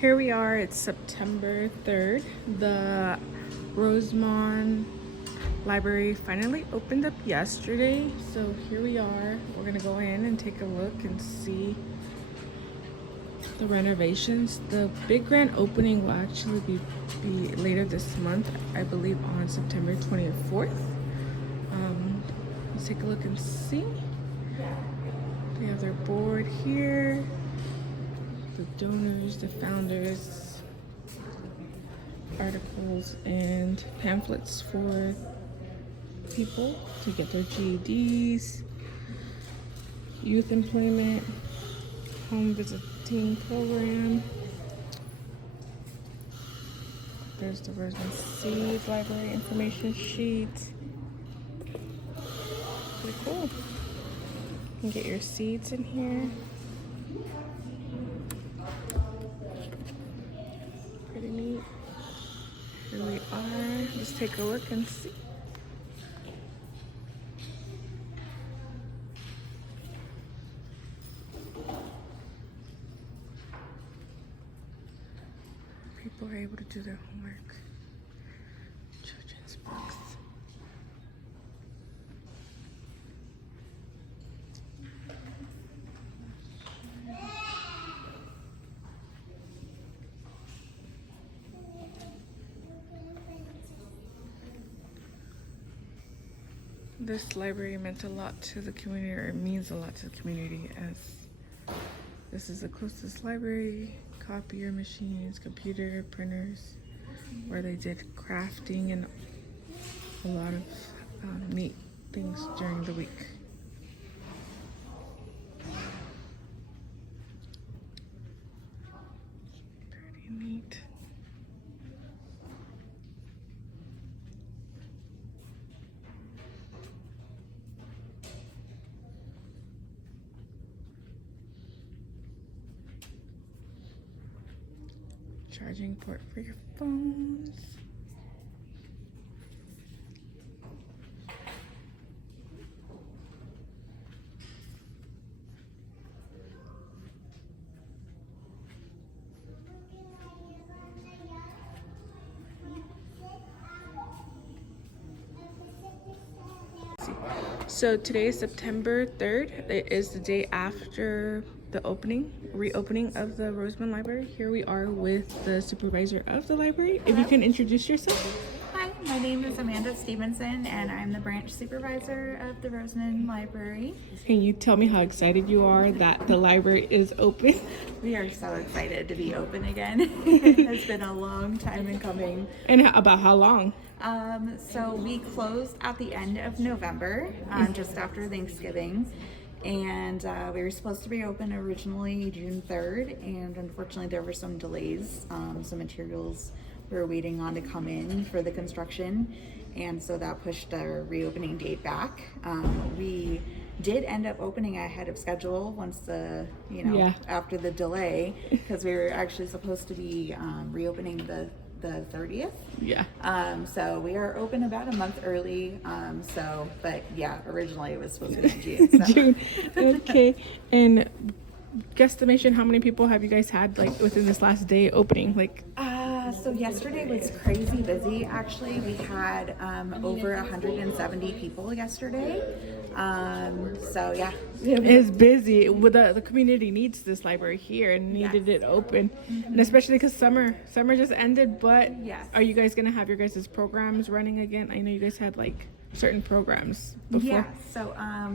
Here we are, it's September 3rd. The Rosamond Library finally opened up yesterday. So here we are. We're gonna go in and take a look and see the renovations. The big grand opening will actually be later this month, I believe on September 24th. Let's take a look and see. They have their board here. The donors, the founders, articles and pamphlets for people to get their GEDs, youth employment, home visiting program. There's the Rosamond Seed Library information sheet. Pretty cool. You can get your seeds in here. Pretty neat. Here we are. Let's take a look and see. People are able to do their homework. Children's books. This library meant a lot to the community, or it means a lot to the community, as this is the closest library, copier machines, computer, printers, where they did crafting and a lot of neat things during the week. Pretty neat. Charging port for your phones. So today is September 3rd. It is the day after the reopening of the Rosamond Library. Here we are with the supervisor of the library. Hello. If you can introduce yourself. Hi, my name is Amanda Stevenson, and I'm the branch supervisor of the Rosamond Library. Can you tell me how excited you are that the library is open? We are so excited to be open again. It has been a long time in coming. And about how long? So we closed at the end of November, just after Thanksgiving. And we were supposed to be open originally June 3rd, and unfortunately there were some delays. Some materials we were waiting on to come in for the construction, and so that pushed our reopening date back. We did end up opening ahead of schedule once after the delay, because we were actually supposed to be reopening the 30th. Yeah. So we are open about a month early. But yeah, originally it was supposed to be in June. So. June. Okay. And guesstimation, how many people have you guys had like within this last day opening? So yesterday was crazy busy. Actually, we had over 170 people yesterday. So yeah, it's busy. Well, the community needs this library here and needed it open, and especially because summer just ended. But are you guys gonna have your guys' programs running again? I know you guys had like certain programs before. Yeah. So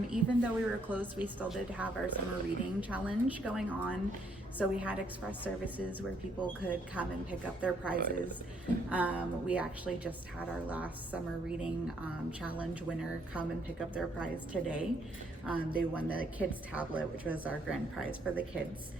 even though we were closed, we still did have our summer reading challenge going on. So we had express services where people could come and pick up their prizes. We actually just had our last summer reading challenge winner come and pick up their prize today. They won the kids tablet, which was our grand prize for the kids.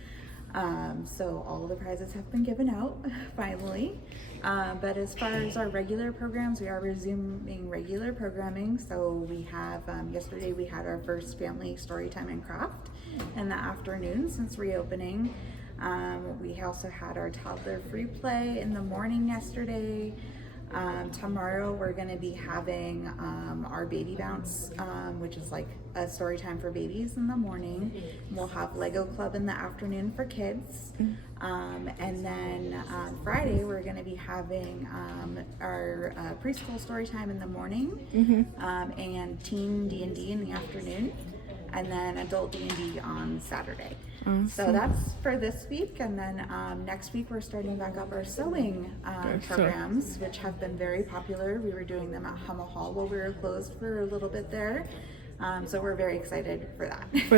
So all of the prizes have been given out finally. But as far as our regular programs, we are resuming regular programming. So we have, yesterday we had our first family story time and craft in the afternoon since reopening. We also had our toddler free play in the morning yesterday. Tomorrow we're going to be having our baby bounce, which is like a story time for babies in the morning. We'll have Lego Club in the afternoon for kids. And And then Friday, we're going to be having our preschool story time in the morning, and teen D&D in the afternoon, and then adult D&D on Saturday. So that's for this week, and then next week we're starting back up our sewing programs, which have been very popular. We were doing them at Hummel Hall while we were closed for a little bit there. So we're very excited for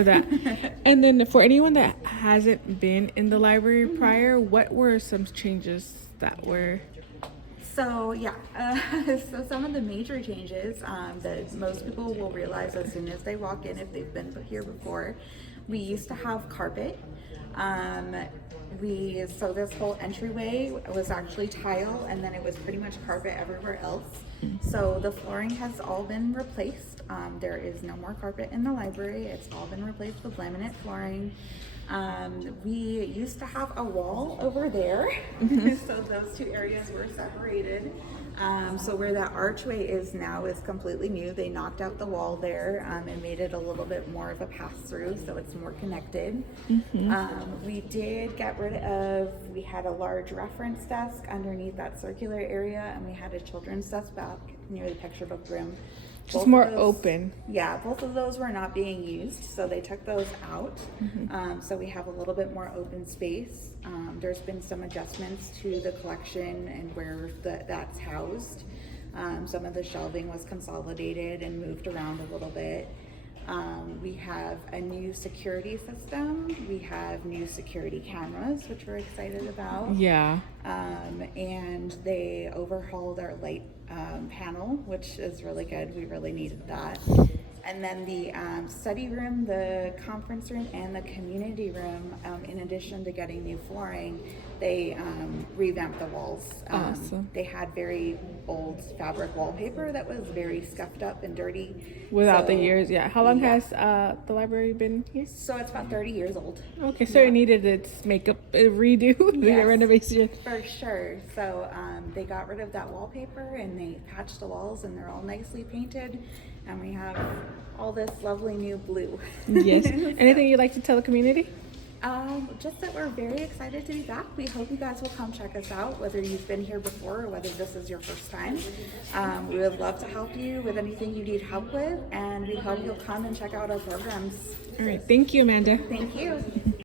that. And then for anyone that hasn't been in the library prior, what were some changes that were? So so some of the major changes that most people will realize as soon as they walk in, if they've been here before, we used to have carpet. So this whole entryway was actually tile, and then it was pretty much carpet everywhere else. So the flooring has all been replaced. There is no more carpet in the library. It's all been replaced with laminate flooring. We used to have a wall over there, so those two areas were separated. So where that archway is now is completely new. They knocked out the wall there and made it a little bit more of a pass-through, so it's more connected. We did get rid of, we had a large reference desk underneath that circular area, and we had a children's desk back near the picture book room. Just more open. Yeah, both of those were not being used, so they took those out. So we have a little bit more open space. There's been some adjustments to the collection and where that's housed. Some of the shelving was consolidated and moved around a little bit. We have a new security system. We have new security cameras, which we're excited about. Yeah. And they overhauled our light panel, which is really good. We really needed that. And then the study room, the conference room, and the community room, in addition to getting new flooring, they revamped the walls. Awesome. They had very old fabric wallpaper that was very scuffed up and dirty. Without the years, yeah. How long has the library been here? So it's about 30 years old. Okay, so it needed its makeup redo, the renovation. For sure. So they got rid of that wallpaper and they patched the walls, and they're all nicely painted. And we have all this lovely new blue. Yes. Anything you'd like to tell the community? Just that we're very excited to be back. We hope you guys will come check us out, whether you've been here before or whether this is your first time. We would love to help you with anything you need help with, and we hope you'll come and check out our programs. All right. Thank you, Amanda. Thank you.